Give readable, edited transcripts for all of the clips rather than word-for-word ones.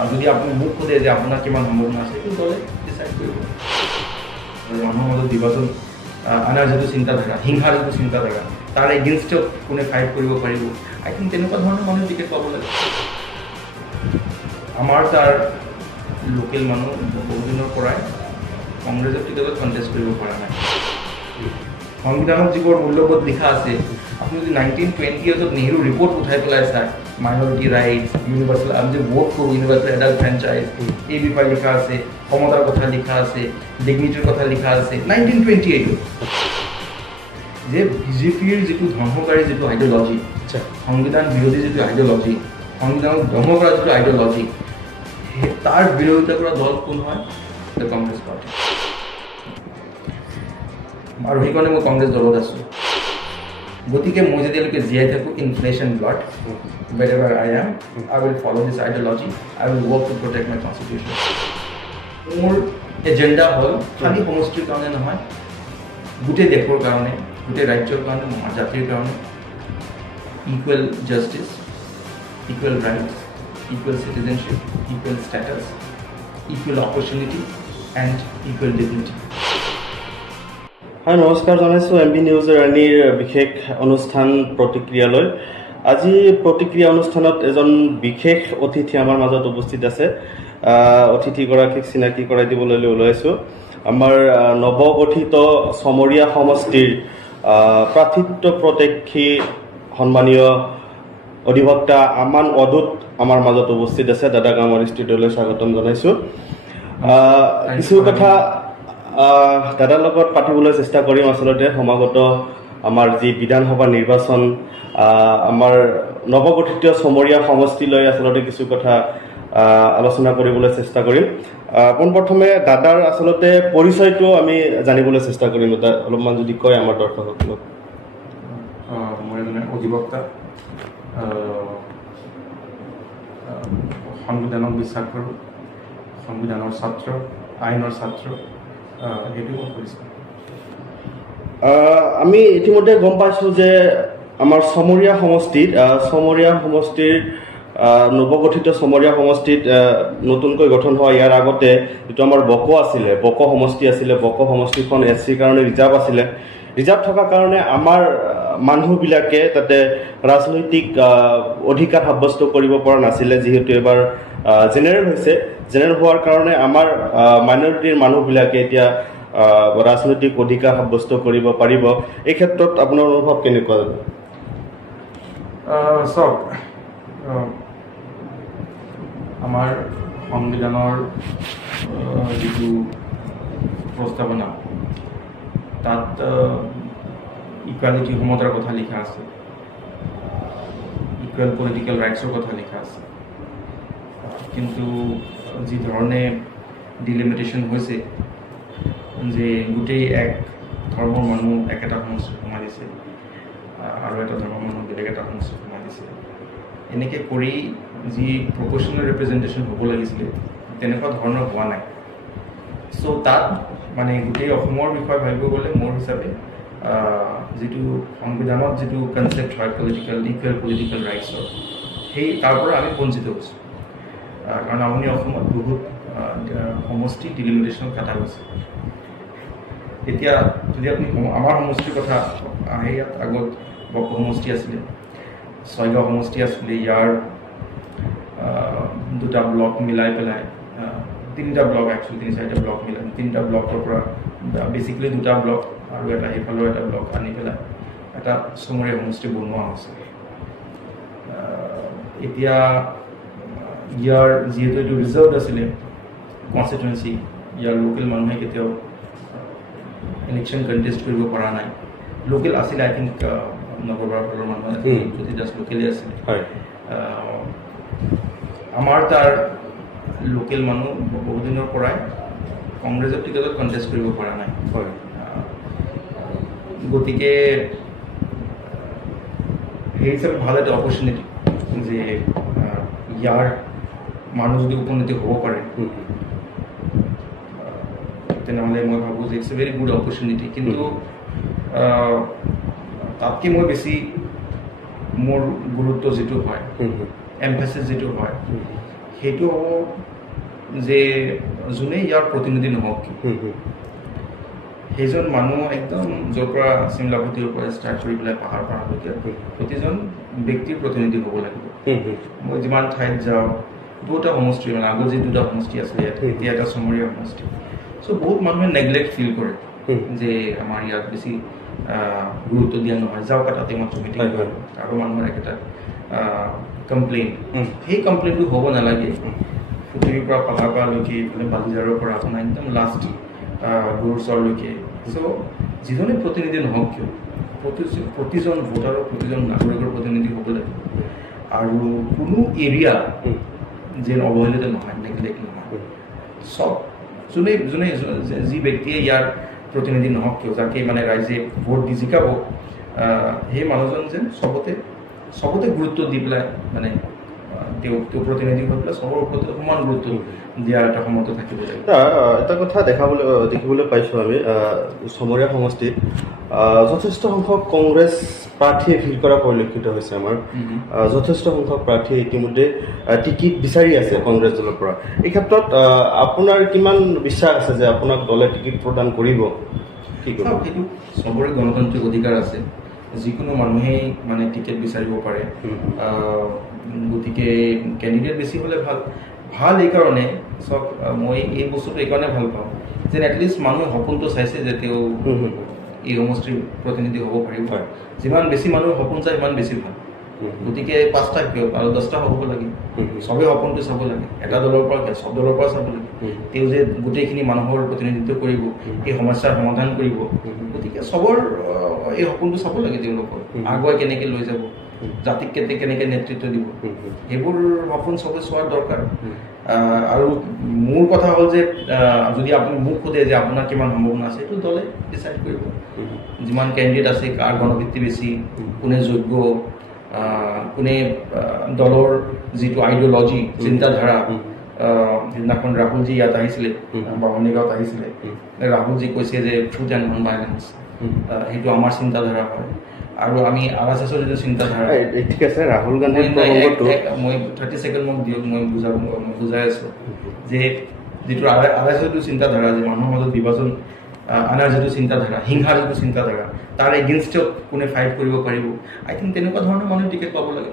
আৰু যদি আপুনি মোক সোধে যে আপোনাৰ কিমান সম্ভাৱনা আছে সেইটো দলে ডিচাইড কৰিব মানুহৰ মাজত বিভাজন আনাৰ যিটো চিন্তাধাৰা হিংসাৰ যিটো চিন্তাধাৰা তাৰ এগেইনষ্টত কোনে ফাইট কৰিব পাৰিব আই থিংক তেনেকুৱা ধৰণৰ মানুহ টিকেট পাব লাগে আমাৰ তাৰ লোকেল মানুহ বহুদিনৰ পৰাই কংগ্ৰেছৰ টিকেটত কণ্টেষ্ট কৰিব পৰা নাই সংবিধানত যিবোৰ মূল্যবোধ লিখা আছে আপুনি যদি 1920 নেহৰু ৰিপৰ্ট উঠাই পেলাই চায় মাইনৰিটি ৰাইটছ ইউনিভাৰ্চেল আমি যে ভোট কৰোঁ ইউনিভাৰ্চেল এডাল্ট ফ্ৰেঞ্চাইজ এই বিষয়ে লিখা আছে সমতাৰ কথা লিখা আছে ডিগনিটিৰ কথা লিখা আছে 1928 যে বিজেপিৰ যিটো ধ্বংসকাৰী যিটো আইডিঅলজি সংবিধান বিৰোধী যিটো আইডিঅলজি সংবিধানক ধ্বংস কৰা যিটো আইডিঅলজি তাৰ বিৰোধিতা কৰা দল কোন হয় কংগ্ৰেছ পাৰ্টি আৰু সেইকাৰণে মই কংগ্ৰেছ দলত আছোঁ গতিকে মই যেতিয়ালৈকে জীয়াই থাকোঁ inflation blood wherever I am I will follow this ideology I will work to protect my constitution মোৰ এজেণ্ডা হ'ল খালি সমষ্টিৰ কাৰণে নহয় গোটেই দেশৰ কাৰণে গোটেই ৰাজ্যৰ কাৰণে জাতিৰ কাৰণে equal justice equal rights equal citizenship equal status equal opportunity and equal dignity হয় নমস্কাৰ জনাইছোঁ এম বি নিউজ ৰাণীৰ বিশেষ অনুষ্ঠান প্ৰতিক্ৰিয়ালৈ আজি প্ৰতিক্ৰিয়া অনুষ্ঠানত এজন বিশেষ অতিথি আমাৰ মাজত উপস্থিত আছে অতিথিগৰাকীক চিনাকি কৰাই দিবলৈ ওলাইছোঁ আমাৰ নৱগঠিত চমৰীয়া সমষ্টিৰ প্ৰাৰ্থিত্ব প্ৰত্যাশী সন্মানীয় অধিবক্তা আমান অদূত আমাৰ মাজত উপস্থিত আছে দাদাক আমাৰ ষ্টুডিঅ'লৈ স্বাগতম জনাইছোঁ কিছু কথা দাদাৰ লগত পাতিবলৈ চেষ্টা কৰিম আচলতে সমাগত আমাৰ যি বিধানসভা নিৰ্বাচন আমাৰ নৱগঠিত চমৰীয়া সমষ্টিলৈ আচলতে কিছু কথা আলোচনা কৰিবলৈ চেষ্টা কৰিম পোনপ্ৰথমে দাদাৰ আচলতে পৰিচয়টো আমি জানিবলৈ চেষ্টা কৰিম অলপমান যদি কয় আমাৰ দৰ্শকসকলক মই মানে অধিবক্তা সংবিধানক বিশ্বাস কৰোঁ সংবিধানৰ ছাত্ৰ আইনৰ ছাত্ৰ সেইটো মই কৰিছোঁ আমি ইতিমধ্যে গম পাইছোঁ যে আমাৰ চমৰীয়া সমষ্টিৰ নৱগঠিত চমৰীয়া সমষ্টিত নতুনকৈ গঠন হোৱা ইয়াৰ আগতে যিটো আমাৰ বক' সমষ্টি আছিলে বক' সমষ্টিখন SC কাৰণে ৰিজাৰ্ভ আছিলে ৰিজাৰ্ভ থকাৰ কাৰণে আমাৰ মানুহবিলাকে তাতে ৰাজনৈতিক অধিকাৰ সাব্যস্ত কৰিব পৰা নাছিলে যিহেতু এবাৰ জেনেৰেল হৈছে জেনেৰেল হোৱাৰ কাৰণে আমাৰ মাইনৰিটিৰ মানুহবিলাকে এতিয়া ৰাজনৈতিক অধিকাৰ সাব্যস্ত কৰিব পাৰিব এই ক্ষেত্ৰত আপোনাৰ অনুভৱ কেনেকুৱা চাওক আমাৰ সংবিধানৰ যিটো প্ৰস্তাৱনা তাত ইকুৱালিটি সমতাৰ কথা লিখা আছে ইকুৱেল পলিটিকেল ৰাইটছৰ কথা লিখা আছে কিন্তু যি ধৰণে ডিলিমিটেশ্যন হৈছে যে গোটেই এক ধৰ্মৰ মানুহ একেটা সমষ্টিত সোমাই দিছে আৰু এটা ধৰ্মৰ মানুহ বেলেগ এটা সমষ্টিত সোমাই দিছে এনেকৈ কৰি যি প্ৰপৰ্চনেল ৰিপ্ৰেজেণ্টেশ্যন হ'ব লাগিছিলে তেনেকুৱা ধৰণৰ হোৱা নাই চ' তাত মানে গোটেই অসমৰ বিষয়ে ভাবিব গ'লে মোৰ হিচাপে যিটো সংবিধানত যিটো কনচেপ্ট হয় ইকুৱেল পলিটিকেল ৰাইটছৰ সেই তাৰ পৰা আমি বঞ্চিত হৈছোঁ কাৰণ আপুনি অসমত বহুত সমষ্টি ডিলিমিটেশ্যন কটা গৈছে এতিয়া যদি আপুনি আমাৰ সমষ্টিৰ কথা আহে ইয়াত আগত বক' সমষ্টি আছিলে ছয়গাঁও সমষ্টি আছিলে ইয়াৰ দুটা ব্লক মিলাই পেলাই তিনিটা ব্লক একচুৱেলি 3-4টা ব্লক মিলাই তিনিটা ব্লকৰ পৰা বেচিকেলি দুটা ব্লক আৰু এটা সেইফালৰ এটা ব্লক আনি পেলাই এটা চমৰীয়া সমষ্টি বনোৱা হৈছে এতিয়া ইয়াৰ যিহেতু এইটো ৰিজাৰ্ভ আছিলে কনষ্টিটুৱেঞ্চি ইয়াৰ লোকেল মানুহে কেতিয়াও ইলেকশ্যন কণ্টেষ্ট কৰিব পৰা নাই লোকেল আছিলে আই থিংক নগৰবাৰ ফালৰ মানুহ যদি জাষ্ট লোকেলেই আছিলে আমাৰ তাৰ লোকেল মানুহ বহুদিনৰ পৰাই কংগ্ৰেছৰ টিকেটত কণ্টেষ্ট কৰিব পৰা নাই গতিকে সেই হিচাপে ভাল এটা অপৰচুনিটি যে ইয়াৰ মানুহ যদি উপনীত হ'ব পাৰে তেনেহ'লে মই ভাবোঁ যে it's a very good opportunity কিন্তু তাতকৈ মই বেছি মোৰ গুৰুত্ব যিটো হয় এমফেচিছ যিটো হয় সেইটো হ'ব যে যোনে ইয়াৰ প্ৰতিনিধি নহওক সেইজন মানুহ একদম য'ৰ পৰা চিমলাপতিৰ পৰা ষ্টাৰ্ট কৰি পেলাই পাহাৰ পাহাৰলৈকে প্ৰতিজন ব্যক্তিৰ প্ৰতিনিধি হ'ব লাগিব মই যিমান ঠাইত যাওঁ দুটা সমষ্টি মানে আগত যি দুটা সমষ্টি আছিলে ইয়াত এতিয়া এটা চমৰীয়া সমষ্টি চ' বহুত মানুহে নেগলেক্ট ফিল কৰে যে আমাৰ ইয়াত বেছি গুৰুত্ব দিয়া নহয় যাওক তাতে মাত্ৰ মিটিং কৰে আৰু মানুহৰ এটা কমপ্লেইন সেই কমপ্লেইনটো হ'ব নালাগে ফুটুৰিৰ পৰা পাহাৰ পাহাৰলৈকে এইফালে বালিজাৰৰ পৰা আপোনাৰ একদম লাষ্ট গুৰুচৰলৈকে চ' যিজনে প্ৰতিনিধি নহওক কিয় প্ৰতিজন ভোটাৰৰ প্ৰতিজন নাগৰিকৰ প্ৰতিনিধি হ'ব লাগিব আৰু কোনো এৰিয়া যেন অৱহেলিত নহয় নেগলেক্ট নহয় চব যোনে যোনে যি ব্যক্তিয়ে ইয়াৰ প্ৰতিনিধি নহওক কিয় যাকে মানে ৰাইজে ভোট দি জিকাব সেই মানুহজন যেন চবতে গুৰুত্ব দি পেলাই মানে তেওঁ প্ৰতিনিধি হৈ পেলাই চবৰ ওপৰতে সমান গুৰুত্ব দিয়াৰ এটা সমৰ্থ থাকিব লাগিব এটা কথা দেখিবলৈ পাইছোঁ আমি চমৰীয়া সমষ্টিত যথেষ্ট সংখ্যক কংগ্ৰেছ প্ৰাৰ্থীয়ে ভিৰ কৰা পৰিলক্ষিত হৈছে আমাৰ যথেষ্ট সংখ্যক প্ৰাৰ্থীয়ে ইতিমধ্যে টিকিট বিচাৰি আছে কংগ্ৰেছ দলৰ পৰা এই ক্ষেত্ৰত আপোনাৰ কিমান বিশ্বাস আছে যে আপোনাক দলে টিকিট প্ৰদান কৰিব কি ক'ব সেইটো চবৰে গণতান্ত্ৰিক অধিকাৰ আছে যিকোনো মানুহেই মানে টিকেট বিচাৰিব পাৰে গতিকে কেণ্ডিডেট বেছি হ'লে ভাল এইকাৰণে চব মই এই বস্তুটো এইকাৰণে ভাল পাওঁ যেন এটলিষ্ট মানুহে সপোনটো চাইছে যে তেওঁ এই সমষ্টিৰ প্ৰতিনিধি হ'ব পাৰিব যিমান বেছি মানুহে সপোন চায় সিমান বেছি ভাল গতিকে 5টা কিয় আৰু 10টা হ'ব লাগে চবেই সপোনটো চাব লাগে এটা দলৰ পৰা চব দলৰ পৰা চাব লাগে তেওঁ যে গোটেইখিনি মানুহৰ প্ৰতিনিধিত্ব কৰিব এই সমস্যাৰ সমাধান কৰিব গতিকে চবৰ এই সপোনটো চাব লাগে তেওঁলোকৰ আগুৱাই কেনেকৈ লৈ যাব জাতিক কেনেকৈ নেতৃত্ব দিব সেইবোৰ সপোন চবে চোৱাৰ দৰকাৰ আৰু মোৰ কথা হ'ল যে যদি আপুনি মোক সোধে যে আপোনাৰ কিমান সম্ভাৱনা আছে সেইটো দলে ডিচাইড কৰিব যিমান কেণ্ডিডেট আছে কাৰ গণভিত্তি বেছি কোনে যোগ্য কোনে দলৰ যিটো আইডিঅলজি চিন্তাধাৰা সেইদিনাখন ৰাহুলজী ইয়াত আহিছিলে বামুণীগাঁৱত আহিছিলে ৰাহুলজী কৈছে যে ট্ৰুথ এণ্ড নন ভাইলেঞ্চ সেইটো আমাৰ চিন্তাধাৰা হয় আৰু আমি RSSৰ যিটো চিন্তাধাৰা ঠিক আছে ৰাহুল গান্ধীৰ মই 30 ছেকেণ্ড মোক দিয়ক মই বুজাই আছোঁ যে যিটো RSSৰ যিটো চিন্তাধাৰা যে মানুহৰ মাজত বিভাজন আনাৰ যিটো চিন্তাধাৰা হিংসাৰ যিটো চিন্তাধাৰা তাৰ এগেইনষ্টত কোনে ফাইট কৰিব পাৰিব আই থিংক তেনেকুৱা ধৰণৰ মানুহে টিকেট পাব লাগে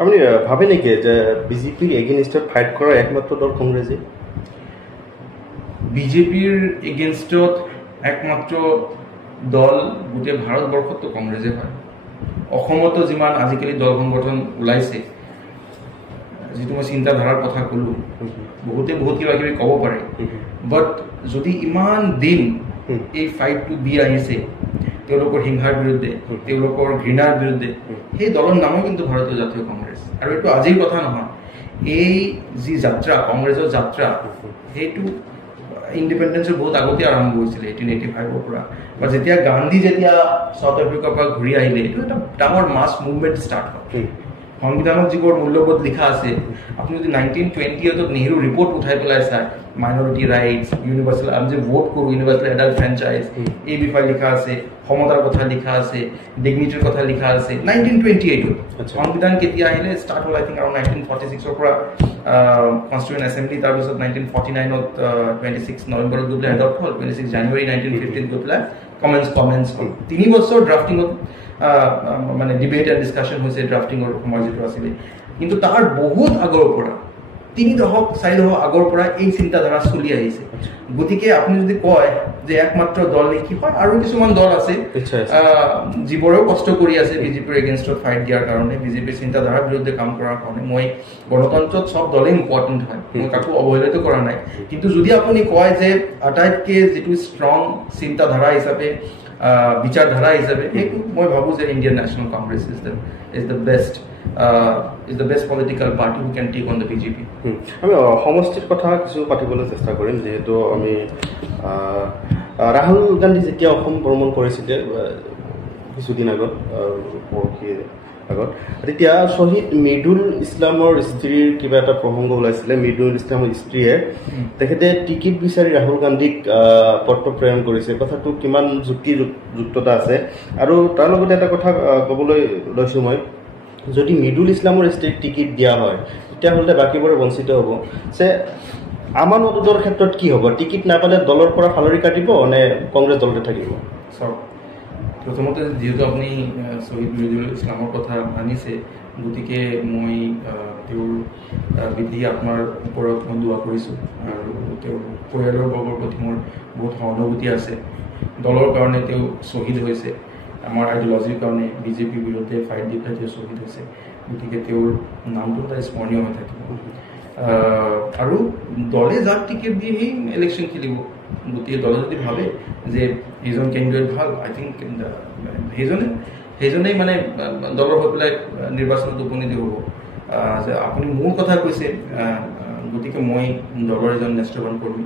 আপুনি ভাবে নেকি যে বিজেপিৰ এগেইনষ্টত ফাইট কৰা একমাত্ৰ দল কংগ্ৰেছে বিজেপিৰ এগেইনষ্টত একমাত্ৰ দল গোটেই ভাৰতবৰ্ষতো কংগ্ৰেছে হয় অসমতো যিমান আজিকালি দল সংগঠন ওলাইছে যিটো মই চিন্তাধাৰাৰ কথা ক'লোঁ বহুতে বহুত কিবা কিবি ক'ব পাৰে বাট যদি ইমান দিন এই ফাইটটো দি আহিছে তেওঁলোকৰ হিংসাৰ বিৰুদ্ধে তেওঁলোকৰ ঘৃণাৰ বিৰুদ্ধে সেই দলৰ নামো কিন্তু ভাৰতীয় জাতীয় কংগ্ৰেছ আৰু এইটো আজিৰ কথা নহয় এই যি যাত্ৰা কংগ্ৰেছৰ যাত্ৰা সেইটো ইণ্ডিপেণ্ডেঞ্চৰ বহুত আগতে আৰম্ভ হৈছিলে 1885ৰ পৰা বা যেতিয়া গান্ধী চাউথ আফ্ৰিকাৰ পৰা ঘূৰি আহিলে এইটো এটা ডাঙৰ মাছ মুভমেণ্ট ষ্টাৰ্ট হয় সংবিধানত যিবোৰ মূল্যবোধ লিখা আছে আপুনি যদি 1920ত নেহৰু ৰিপৰ্ট উঠাই পেলাই চায় মাইনৰিটি ৰাইটছ ইউনিভাৰ্চেল আমি যে ভোট কৰোঁ ইউনিভাৰ্চেল এডাল্ট ফ্ৰেঞ্চাইজ এই বিষয়ে লিখা আছে সমতাৰ কথা লিখা আছে ডিগনিটিৰ কথা লিখা আছে 1928ত সংবিধান কেতিয়া আহিলে ষ্টাৰ্ট হ'ল আই থিংক আৰাউণ্ড 1946ৰ পৰা কনষ্টিটিউণ্ট এছেম্বলি তাৰপিছত 1949ত 26 নৱেম্বৰত গৈ পেলাই এডপ্ট হ'ল 26 জানুৱাৰী 1950ত গৈ পেলাই কমেণ্টছ হ'ল 3 বছৰ ড্ৰাফটিঙত মানে ডিবেট এণ্ড ডিছকাশ্যন হৈছে ড্ৰাফটিঙৰ সময় যিটো আছিলে কিন্তু তাৰ বহুত আগৰ পৰা 3 দশক 4 দশক আগৰ পৰা এই চিন্তাধাৰা চলি আহিছে গতিকে আপুনি যদি কয় যে একমাত্ৰ দল নেকি হয় আৰু কিছুমান দল আছে যিবোৰেও কষ্ট কৰি আছে বিজেপিৰ এগেইনষ্টত ফাইট দিয়াৰ কাৰণে বিজেপিৰ চিন্তাধাৰাৰ বিৰুদ্ধে কাম কৰাৰ কাৰণে মই গণতন্ত্ৰত চব দলেই ইম্পৰ্টেণ্ট হয় মই কাকো অৱহেলিত কৰা নাই কিন্তু যদি আপুনি কয় যে আটাইতকৈ যিটো ষ্ট্ৰং চিন্তাধাৰা হিচাপে বিচাৰধাৰা হিচাপে সেইটো মই ভাবোঁ যে Indian National Congress is the best political party who can take on the BJP আমি সমষ্টিৰ কথা কিছু পাতিবলৈ চেষ্টা কৰিম যিহেতু আমি ৰাহুল গান্ধী যেতিয়া অসম ভ্ৰমণ কৰিছিলে কিছুদিন আগত পৰহিৰ আগত তেতিয়া শ্বহীদ মৃদুল ইছলামৰ স্ত্ৰীৰ কিবা এটা প্ৰসংগ ওলাইছিলে মৃদুল ইছলামৰ স্ত্ৰীয়ে তেখেতে টিকিট বিচাৰি ৰাহুল গান্ধীক পত্ৰ প্ৰেৰণ কৰিছে কথাটো কিমান যুক্তিযুক্ততা আছে আৰু তাৰ লগতে এটা কথা ক'বলৈ লৈছোঁ মই যদি মিডুল ইছলামৰ টিকেট দিয়া হয় তেতিয়াহ'লে বাকীবোৰে বঞ্চিত হ'ব যে আমাৰ মদদৰ ক্ষেত্ৰত কি হ'ব টিকেট নাপালে দলৰ পৰা ফালৰি কাটিব নে কংগ্ৰেছ দলতে থাকিব চাওক প্ৰথমতে যিহেতু আপুনি শ্বহীদ মিডুল ইছলামৰ কথা আনিছে গতিকে মই তেওঁৰ বিধি আত্মাৰ ওপৰত মই দোৱা কৰিছোঁ আৰু তেওঁৰ পৰিয়ালৰ বৰ্গৰ প্ৰতি মোৰ বহুত সহানুভূতি আছে দলৰ কাৰণে তেওঁ শ্বহীদ হৈছে আমাৰ আইডিঅলজিৰ কাৰণে বিজেপিৰ বিৰুদ্ধে ফাইট দি পেলাই তেওঁ শ্বহীদ হৈছে গতিকে তেওঁৰ নামটো এটা স্মৰণীয় হৈ থাকিব আৰু দলে যাক টিকেট দিয়ে সেই ইলেকশ্যন খেলিব গতিকে দলে যদি ভাবে যে এইজন কেণ্ডিডেট ভাল আই থিংক সেইজনেই মানে দলৰ হৈ পেলাই নিৰ্বাচনত উপনীত হ'ব যে আপুনি মোৰ কথা কৈছে গতিকে মই দলৰ এজন নেতৃত্ববান কৰ্মী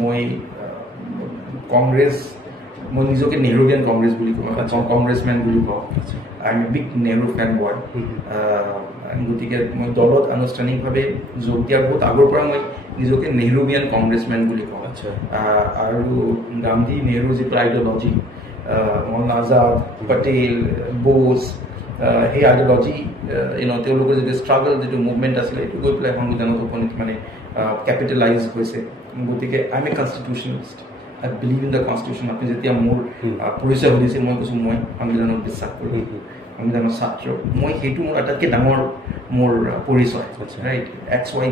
মই কংগ্ৰেছ মই নিজকে নেহৰুভিয়ান কংগ্ৰেছ বুলি কওঁ কংগ্ৰেছমেন বুলি কওঁ I am a big Nehru fan boy গতিকে মই দলত আনুষ্ঠানিকভাৱে যোগ দিয়াৰ বহুত আগৰ পৰা মই নিজকে নেহৰুভিয়ান কংগ্ৰেছমেন বুলি কওঁ আৰু গান্ধী নেহৰু যিটো আইডিঅলজি মৌলানা আজাদ পটেল বোস সেই আইডিঅলজি তেওঁলোকৰ যিটো ষ্ট্ৰাগল যিটো মুভমেণ্ট আছিলে এইটো গৈ পেলাই সংবিধানত উপনীত মানে কেপিটেলাইজ হৈছে গতিকে I am a constitutionalist I believe in the constitution আপুনি যেতিয়া মোৰ পৰিচয় সুধিছিল মই কৈছোঁ মই সংবিধানত বিশ্বাস কৰোঁ সংবিধানৰ ছাত্ৰ মই সেইটো মোৰ আটাইতকৈ ডাঙৰ মোৰ পৰিচয় ৰাইট এক্স ৱাই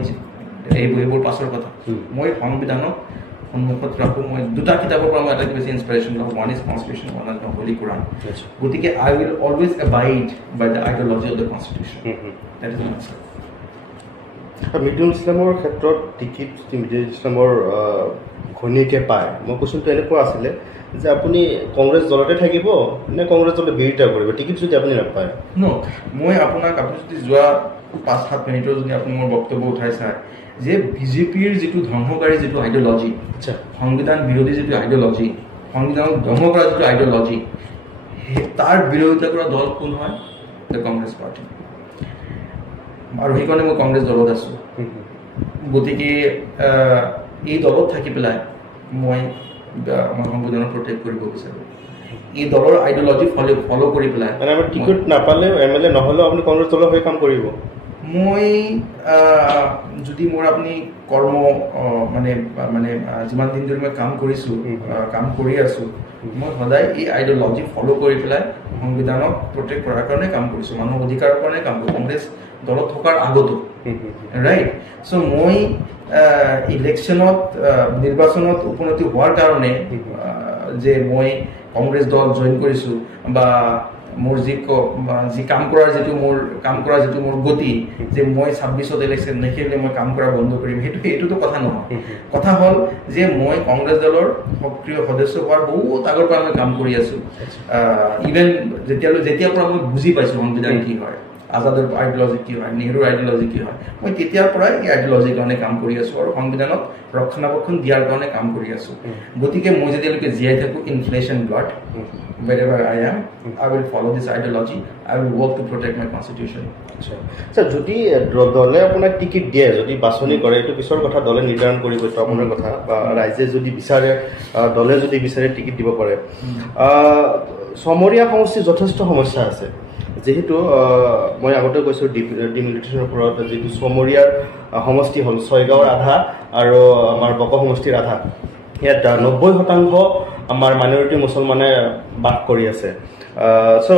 এইবোৰ পাছৰ কথা মই সংবিধানক সন্মুখত ৰাখোঁ মই দুটা কিতাপৰ পৰা মই আটাইতকৈ বেছি ইনস্পিৰেশ্যন লওঁ one is constitution one is holy Quran গতিকে I will always abide by the ideology of the constitution that is my answer মিডুল ইছলামৰ ক্ষেত্ৰত টিকেট মিডুল ইছলামৰ ঘৈণীয়েকে পায় মই কোৱেশ্যনটো এনেকুৱা আছিলে যে আপুনি কংগ্ৰেছ দলতে থাকিব নে কংগ্ৰেছ দলে বিৰোধিতা কৰিব টিকেট যদি আপুনি নাপায় মই আপুনি যদি যোৱা 5-7 মিনিটৰ যদি আপুনি মোৰ বক্তব্য উঠাই চায় যে বিজেপিৰ যিটো ধ্বংসকাৰী যিটো আইডিঅলজি সংবিধান বিৰোধী যিটো আইডিঅলজি সংবিধানক ধ্বংস কৰা যিটো আইডিঅলজি তাৰ বিৰোধিতা কৰা দল কোন হয় দ্য কংগ্ৰেছ পাৰ্টি আৰু সেইকাৰণে মই কংগ্ৰেছ দলত আছোঁ গতিকে এই দলত থাকি পেলাই মই সংবিধানত প্ৰটেক্ট কৰিব বিচাৰোঁ এই দলৰ আইডিঅলজি ফ'ল' কৰি পেলাই মানে আমাৰ টিকেট নাপালে MLA নহ'লেও আপুনি কংগ্ৰেছ দলৰ হৈ কাম কৰিব মই যদি মোৰ আপুনি কৰ্ম মানে যিমান দিন ধৰি মই কাম কৰিছোঁ কাম কৰি আছোঁ মই সদায় এই আইডিঅলজি ফ'ল' কৰি পেলাই সংবিধানক প্ৰটেক্ট কৰাৰ কাৰণে কাম কৰিছোঁ মানুহৰ অধিকাৰৰ কাৰণে কাম কৰোঁ কংগ্ৰেছ দলত থকাৰ আগতো ৰাইট চ' মই ইলেকশ্যনত নিৰ্বাচনত উপনীত হোৱাৰ কাৰণে যে মই কংগ্ৰেছ দল জইন কৰিছোঁ বা মোৰ যি কাম কৰাৰ যিটো মোৰ গতি যে মই 26ত ইলেকশ্যন নেখেলিলে মই কাম কৰা বন্ধ কৰিম এইটোতো কথা নহয় কথা হ'ল যে মই কংগ্ৰেছ দলৰ সক্ৰিয় সদস্য হোৱাৰ বহুত আগৰ পৰা মই কাম কৰি আছোঁ ইভেন যেতিয়াৰ পৰা মই বুজি পাইছোঁ সংবিধান কি হয় আজাদৰ আইডিঅলজি কি হয় নেহৰুৰ আইডিঅলজি কি হয় মই তেতিয়াৰ পৰাই এই আইডিঅলজিৰ কাৰণে কাম কৰি আছোঁ আৰু সংবিধানক ৰক্ষণাবেক্ষণ দিয়াৰ কাৰণে কাম কৰি আছোঁ গতিকে মই যেতিয়ালৈকে জীয়াই থাকোঁ inflation blood wherever I am I will follow this ideology I will work to protect my constitution sir যদি দলে আপোনাক টিকেট দিয়ে যদি বাছনি কৰে এইটো পিছৰ কথা দলে নিৰ্ধাৰণ কৰিব তো আপোনাৰ কথা বা ৰাইজে যদি বিচাৰে দলে যদি বিচাৰে টিকেট দিব পাৰে সমৰীয়া সমষ্টিৰ যথেষ্ট সমস্যা আছে যেহেতু মই আগতে কৈছোঁ ডিমিলিটেশ্যনৰ ওপৰত যিটো সমৰীয়াৰ সমষ্টি হ'ল ছয়গাঁৱৰ আধা আৰু আমাৰ বক সমষ্টিৰ আধা ইয়াত 90% আমাৰ মাইনৰিটি মুছলমানে বাস কৰি আছে চ'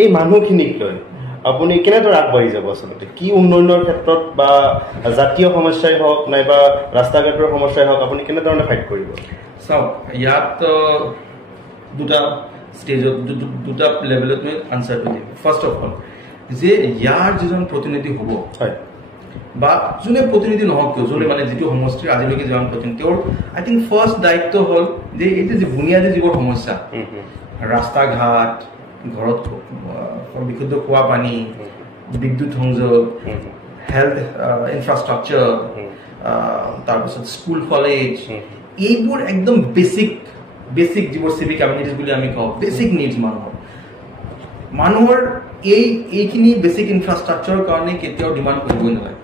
এই মানুহখিনিক লৈ আপুনি কেনেদৰে আগবাঢ়ি যাব আচলতে কি উন্নয়নৰ ক্ষেত্ৰত বা জাতীয় সমস্যাই হওক নাইবা ৰাস্তা ঘাটৰ সমস্যাই হওক আপুনি কেনেধৰণে ফাইট কৰিব চাওক ইয়াত দুটা ষ্টেজত দুটা লেভেলত মই আনচাৰটো দিম ফাৰ্ষ্ট অফ অল যে ইয়াৰ যিজন প্ৰতিনিধি হ'ব হয় বা যোনে প্ৰতিনিধি নহওক কিয় যোনে মানে যিটো সমষ্টিৰ আজিলৈকে যিমান প্ৰতিনিধি তেওঁৰ আই থিংক ফাৰ্ষ্ট দায়িত্ব হ'ল যে এইটো যে বুনিয়াদী যিবোৰ সমস্যা ৰাস্তা ঘাট ঘৰত বিশুদ্ধ খোৱা পানী বিদ্যুৎ সংযোগ হেল্থ ইনফ্ৰাষ্ট্ৰাকচাৰ তাৰপিছত স্কুল কলেজ এইবোৰ একদম বেছিক যিবোৰ চিভিক কমিউনিটিজ বুলি আমি কওঁ বেছিক নিডছ মানুহৰ এইখিনি বেছিক ইনফ্ৰাষ্ট্ৰাকচাৰৰ কাৰণে কেতিয়াও ডিমাণ্ড কৰিবই নালাগে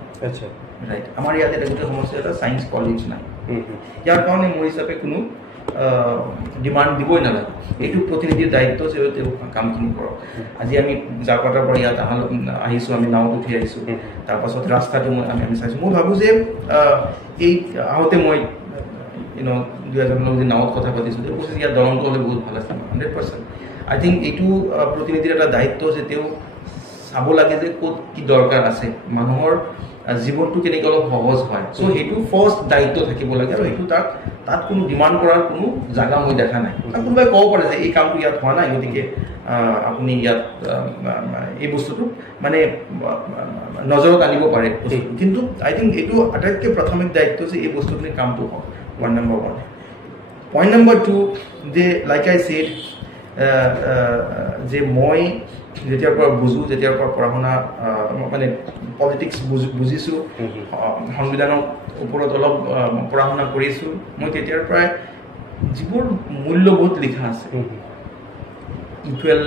ৰাইট আমাৰ ইয়াতে এটা গোটেই সমস্যা এটা ছায়েন্স কলেজ নাই ইয়াৰ কাৰণে মোৰ হিচাপে কোনো ডিমাণ্ড দিবই নালাগে এইটো প্ৰতিনিধিৰ দায়িত্ব যে তেওঁ কামখিনি কৰক আজি আমি জাপাটাৰ পৰা ইয়াত আহিছোঁ আমি নাৱত উঠি আহিছোঁ তাৰপাছত ৰাস্তাটো আমি চাইছোঁ মই ভাবোঁ যে এই আহোঁতে মই দুই এজনৰ লগত নাৱত কথা পাতিছোঁ তেওঁ কৈছে ইয়াত দলংটো হ'লে বহুত ভাল আছে 100%। আই থিংক এইটো প্ৰতিনিধিৰ এটা দায়িত্ব যে তেওঁ চাব লাগে যে ক'ত কি দৰকাৰ আছে মানুহৰ জীৱনটো কেনেকৈ অলপ সহজ হয় চ' সেইটো ফাৰ্ষ্ট দায়িত্ব থাকিব লাগে আৰু সেইটো তাত কোনো ডিমাণ্ড কৰাৰ কোনো জাগা মই দেখা নাই কোনোবাই ক'ব পাৰে যে এই কামটো ইয়াত হোৱা নাই গতিকে আপুনি ইয়াত এই বস্তুটো মানে নজৰত আনিব পাৰে কিন্তু আই থিংক এইটো আটাইতকৈ প্ৰাথমিক দায়িত্ব যে এই বস্তুখিনি কামটো হওক পইণ্ট নম্বৰ 1 পইণ্ট নম্বৰ 2 যে লাইক আই ছেড যে মই যেতিয়াৰ পৰা বুজোঁ যেতিয়াৰ পৰা পঢ়া শুনা মানে পলিটিক্স বুজিছোঁ সংবিধানৰ ওপৰত অলপ পঢ়া শুনা কৰিছোঁ মই তেতিয়াৰ পৰাই যিবোৰ মূল্যবোধ লিখা আছে ইকুৱেল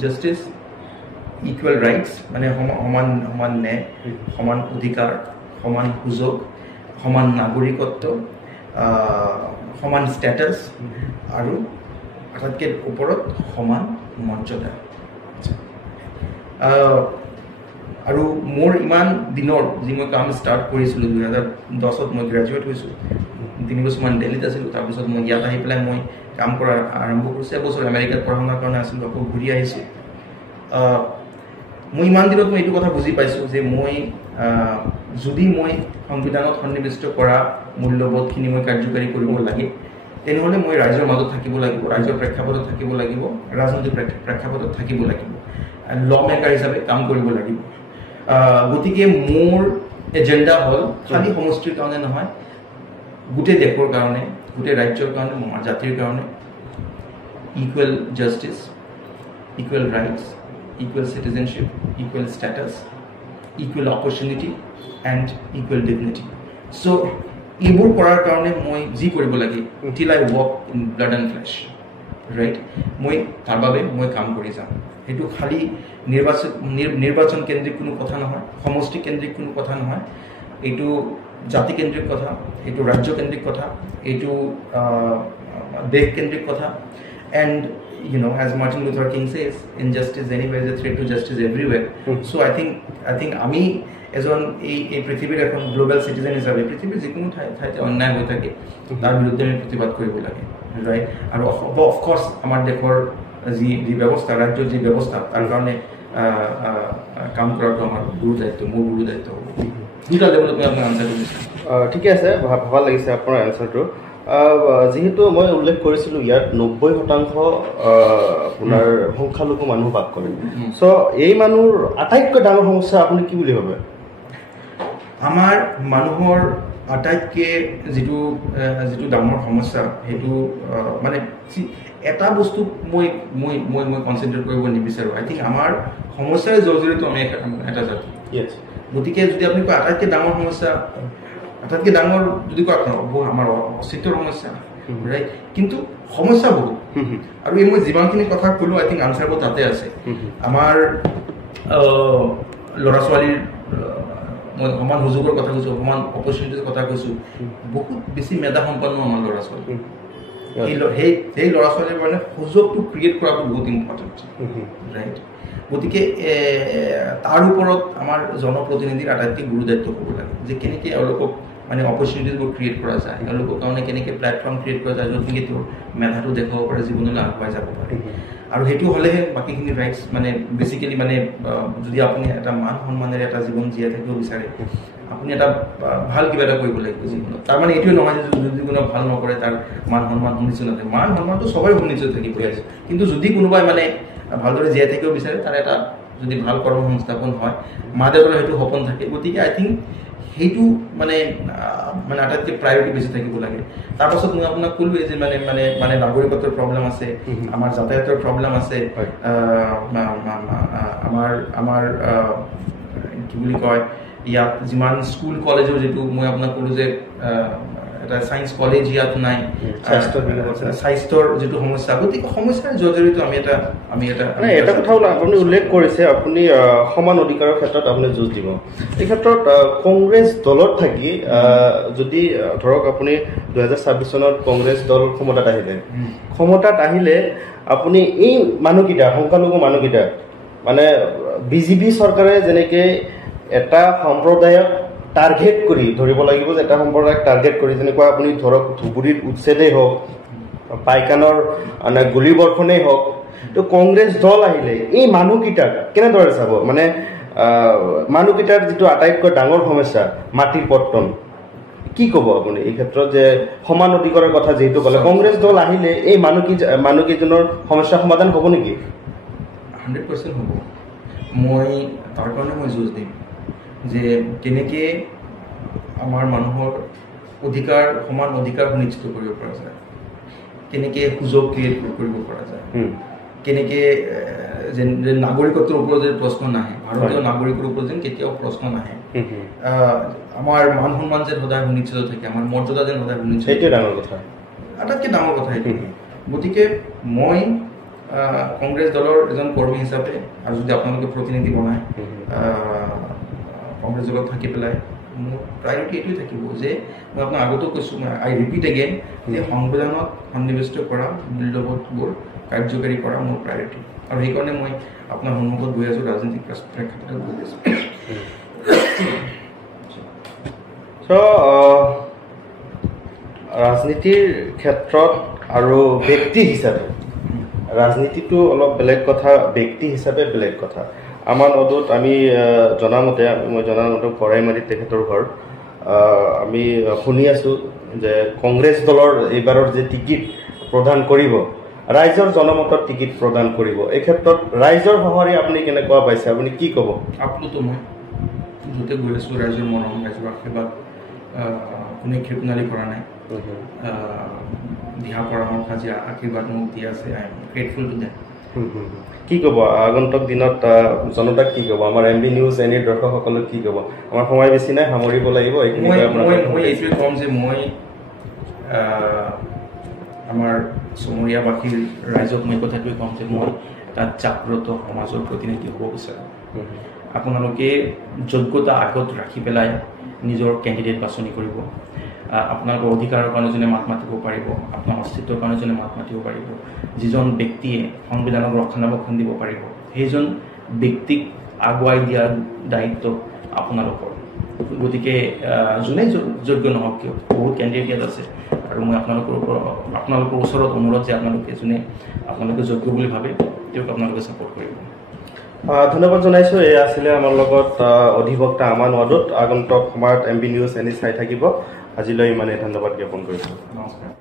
জাষ্টিছ ইকুৱেল ৰাইটছ মানে সমান ন্যায় সমান অধিকাৰ সমান সুযোগ সমান নাগৰিকত্ব সমান ষ্টেটাছ আৰু আটাইতকৈ ওপৰত সমান মৰ্যাদা আৰু মোৰ ইমান দিনৰ যি মই কাম ষ্টাৰ্ট কৰিছিলোঁ 2010 মই গ্ৰেজুৱেট হৈছোঁ 3 বছৰমান দিল্লীত আছিলোঁ তাৰপিছত মই ইয়াত আহি পেলাই মই কাম কৰা আৰম্ভ কৰিছোঁ এবছৰ আমেৰিকাত পঢ়া শুনাৰ কাৰণে আছিলোঁ আকৌ ঘূৰি আহিছোঁ মই ইমান দিনত মই এইটো কথা বুজি পাইছোঁ যে মই যদি মই সংবিধানত সন্নিৱিষ্ট কৰা মূল্যবোধখিনি মই কাৰ্যকাৰী কৰিব লাগে তেনেহ'লে মই ৰাইজৰ মাজত থাকিব লাগিব ৰাইজৰ প্ৰেক্ষাপটত থাকিব লাগিব ৰাজনৈতিক প্ৰেক্ষাপটত থাকিব লাগিব ল মেকাৰ হিচাপে কাম কৰিব লাগিব গতিকে মোৰ এজেণ্ডা হ'ল খালি সমষ্টিৰ কাৰণে নহয় গোটেই দেশৰ কাৰণে গোটেই ৰাজ্যৰ কাৰণে জাতিৰ কাৰণে equal justice equal rights equal citizenship equal status equal opportunity and equal dignity so' এইবোৰ কৰাৰ কাৰণে মই যি কৰিব লাগে till I work in blood and flesh right মই তাৰ বাবে মই কাম কৰি যাম সেইটো খালি নিৰ্বাচন কেন্দ্ৰিক কোনো কথা নহয় সমষ্টি কেন্দ্ৰিক কোনো কথা নহয় এইটো জাতিকেন্দ্ৰিক কথা এইটো ৰাজ্যকেন্দ্ৰিক কথা এইটো দেশকেন্দ্ৰিক কথা and as Martin Luther King says, injustice anywhere is a threat to justice everywhere. So I think আমি এজন এই পৃথিৱীৰ এখন গ্লোবাল চিটিজেন হিচাপে পৃথিৱীৰ যিকোনো ঠাইতে অন্যায় হৈ থাকে তাৰ বিৰুদ্ধে আমি প্ৰতিবাদ কৰিব লাগে ৰাইট আৰু অফক'ৰ্ছ আমাৰ দেশৰ যি ব্যৱস্থা ৰাজ্যৰ যি ব্যৱস্থা তাৰ কাৰণে কাম কৰাটো আমাৰ গুৰু দায়িত্ব মোৰ গুৰু দায়িত্ব হ'ব দুটা লেভেলত মই আপোনাৰ আনচাৰটো দিছোঁ ঠিকে আছে ভাল লাগিছে আপোনাৰ এনচাৰটো যিহেতু মই উল্লেখ কৰিছিলোঁ ইয়াত 90% আপোনাৰ সংখ্যালঘু মানুহ বাস কৰে চ' এই মানুহৰ আটাইতকৈ ডাঙৰ সমস্যা আপুনি কি বুলি ভাবে আমাৰ মানুহৰ আটাইতকৈ যিটো ডাঙৰ সমস্যা সেইটো মানে এটা বস্তু মই কনচেনট্ৰেট কৰিব নিবিচাৰোঁ আই থিংক আমাৰ সমস্যাৰে জৰ্জৰিত আমি এটা জাতি গতিকে যদি আপুনি কয় আটাইতকৈ ডাঙৰ সমস্যা আটাইতকৈ ডাঙৰ যদি কয় আমাৰ অস্তিত্বৰ সমস্যা ৰাইট কিন্তু সমস্যা বহুত আৰু এই মই যিমানখিনি কথা ক'লোঁ আই থিংক আনচাৰবোৰ তাতে আছে আমাৰ ল'ৰা ছোৱালীৰ মই সমান সুযোগৰ কথা কৈছোঁ সমান অপৰচুনিটিৰ কথা কৈছোঁ বহুত বেছি মেধা সম্পন্ন আমাৰ ল'ৰা ছোৱালী সেই ল'ৰা ছোৱালীৰ কাৰণে সুযোগটো ক্ৰিয়েট কৰাটো বহুত ইম্পৰ্টেণ্ট ৰাইট গতিকে তাৰ ওপৰত আমাৰ জনপ্ৰতিনিধিৰ আটাইতকৈ গুৰু দায়িত্ব হ'ব লাগে যে কেনেকৈ এওঁলোকক মানে অপৰচুনিটিজবোৰ ক্ৰিয়েট কৰা যায় এওঁলোকৰ কাৰণে কেনেকৈ প্লেটফৰ্ম ক্ৰিয়েট কৰা যায় য'ত নেকি তেওঁৰ মেধাটো দেখাব পাৰে জীৱনলৈ আগুৱাই যাব পাৰে আৰু সেইটো হ'লেহে বাকীখিনি ৰাইটছ মানে বেচিকেলি মানে যদি আপুনি এটা মান সন্মানেৰে এটা জীৱন জীয়াই থাকিব বিচাৰে আপুনি এটা ভাল কিবা এটা কৰিব লাগিব জীৱনত তাৰমানে এইটোৱে নহয় যে যদি কোনোবাই ভাল নকৰে তাৰ মান সন্মান সুনিশ্চিত নাথাকে মান সন্মানটো সবেই সুনিশ্চিত থাকিব আছে কিন্তু যদি কোনোবাই মানে ভালদৰে জীয়াই থাকিব বিচাৰে তাৰ এটা যদি ভাল কৰ্ম সংস্থাপন হয় মা দেউতাৰ সেইটো সপোন থাকে গতিকে আই থিংক সেইটো মানে আটাইতকৈ প্ৰায়ৰিটি বেছি থাকিব লাগে তাৰপাছত মই আপোনাক ক'লোৱে যে মানে নাগৰিকত্বৰ প্ৰব্লেম আছে আমাৰ যাতায়াতৰ প্ৰব্লেম আছে আমাৰ কি বুলি কয় ইয়াত যিমান স্কুল কলেজৰ যিটো মই আপোনাক ক'লোঁ যে এটা সায়েন্স কলেজ ইয়াত নাই, স্বাস্থ্যৰ যিটো সমস্যা, গতিকে সমস্যাৰ জড়িত আমি এটা কথা হ'ল আপুনি উল্লেখ কৰিছে আপুনি সমান অধিকাৰৰ ক্ষেত্ৰত আপুনি যুঁজ দিব। এই ক্ষেত্ৰত কংগ্ৰেছ দলত থাকি যদি ধৰক আপুনি 2026 চনত কংগ্ৰেছ দল ক্ষমতাত আহিলে আপুনি এই মানুহকেইটা সংখ্যালঘু মানুহকেইটা মানে বিজেপি চৰকাৰে যেনেকৈ এটা সম্প্ৰদায়ক টাৰ্গেট কৰি ধৰিব লাগিব যে এটা সম্প্ৰদায়ক টাৰ্গেট কৰি যেনেকুৱা আপুনি ধৰক ধুবুৰীৰ উচ্ছেদেই হওক, পাইকানৰ গুলীবৰ্ষণেই হওক, তো কংগ্ৰেছ দল আহিলে এই মানুহকেইটাক কেনেদৰে চাব? মানে মানুহকেইটাৰ যিটো আটাইতকৈ ডাঙৰ সমস্যা মাটিৰ পট্টন, কি ক'ব আপুনি এই ক্ষেত্ৰত? যে সমান অধিকাৰৰ কথা যিহেতু ক'লে, কংগ্ৰেছ দল আহিলে এই মানুহকেইজনৰ সমস্যা সমাধান হ'ব নেকি? 100% হ'ব। মই তাৰ কাৰণে যুঁজ দিম যে কেনেকৈ আমাৰ মানুহৰ সমান অধিকাৰ সুনিশ্চিত কৰিব পৰা যায়, কেনেকৈ সুযোগ ক্ৰিয়েট কৰিব পৰা যায়, কেনেকৈ যেন নাগৰিকত্বৰ ওপৰত যে প্ৰশ্ন নাহে, ভাৰতীয় নাগৰিকৰ ওপৰত যেন কেতিয়াও প্ৰশ্ন নাহে, আমাৰ মান সন্মান যেন সদায় সুনিশ্চিত থাকে, আমাৰ মৰ্যাদা যেন সদায় সুনিশ্চিত, সেইটোৱে ডাঙৰ কথা, আটাইতকৈ ডাঙৰ কথা এইটো। গতিকে মই কংগ্ৰেছ দলৰ এজন কৰ্মী হিচাপে, আৰু যদি আপোনালোকে প্ৰতিনিধি বনায় কংগ্ৰেছ দলত থাকি পেলাই, মোৰ প্ৰায়ৰিটি এইটোৱে থাকিব যে মই আপোনাক আগতেও কৈছোঁ, আই ৰিপিট এগেইন, যে সংবিধানত সন্নিৱিষ্ট কৰা মূল্যবোধবোৰ কাৰ্যকাৰী কৰা মোৰ প্ৰায়ৰিটি, আৰু সেইকাৰণে মই আপোনাৰ সন্মুখত গৈ আছোঁ, ৰাজনীতিক প্ৰেক্ষাপটত গৈ আছোঁ। ৰাজনীতিৰ ক্ষেত্ৰত আৰু ব্যক্তি হিচাপে, ৰাজনীতিটো অলপ বেলেগ কথা, ব্যক্তি হিচাপে বেলেগ কথা। আমাৰ নদত মই জনামতে কৰাইমাৰীত তেখেতৰ ঘৰ, আমি শুনি আছোঁ যে কংগ্ৰেছ দলৰ এইবাৰৰ যে টিকিট প্ৰদান কৰিব, ৰাইজৰ জনমতত টিকিট প্ৰদান কৰিব, এই ক্ষেত্ৰত ৰাইজৰ সঁহাৰি আপুনি কেনেকুৱা পাইছে, আপুনি কি ক'ব? আপ্লুত মই য'তে গৈ আছোঁ, ৰাইজৰ মৰম, ৰাইজৰ আশীৰ্বাদ, কোনে ক্ষেপণালী কৰা নাই, দিহা পৰামৰ্শ যি আশীৰ্বাদ মোক দি আছে, I am grateful to them. কি ক'ব আগন্তুক দিনত জনতাক, কি ক'ব আমাৰ MB নিউজ এনিৰ দৰ্শকসকলক কি ক'ব? আমাৰ সময় বেছি নাই, সামৰিব লাগিব। মই এইটোৱে ক'ম যে মই আমাৰ চমৰীয়াবাসীৰ ৰাইজক মই কথাটোৱে ক'ম যে মই তাত জাগ্ৰত সমাজৰ প্ৰতিনিধি হ'ব বিচাৰোঁ। আপোনালোকে যোগ্যতা আগত ৰাখি পেলাই নিজৰ কেণ্ডিডেট বাছনি কৰিব। আপোনালোকৰ অধিকাৰৰ কাৰণে যোনে মাত মাতিব পাৰিব, আপোনাৰ অস্তিত্বৰ কাৰণে যোনে মাত মাতিব পাৰিব, যিজন ব্যক্তিয়ে সংবিধানক ৰক্ষণাবেক্ষণ দিব পাৰিব, সেইজন ব্যক্তিক আগুৱাই দিয়াৰ দায়িত্ব আপোনালোকৰ। গতিকে যোনে যোগ্য নহওক কিয়, বহুত কেণ্ডিডেট আছে, আৰু মই আপোনালোকৰ ওচৰত অনুৰোধ যে আপোনালোকে যোগ্য বুলি ভাবে তেওঁক আপোনালোকে ছাপোৰ্ট কৰিব। ধন্যবাদ জনাইছোঁ। এই আছিলে আমাৰ লগত অধিবক্তা আমান ৱাদুদ। আগন্তুক সময়ত MB নিউজ এনি চাই থাকিব। আজিলৈ ইমানেই, ধন্যবাদ জ্ঞাপন কৰিছোঁ। নমস্কাৰ।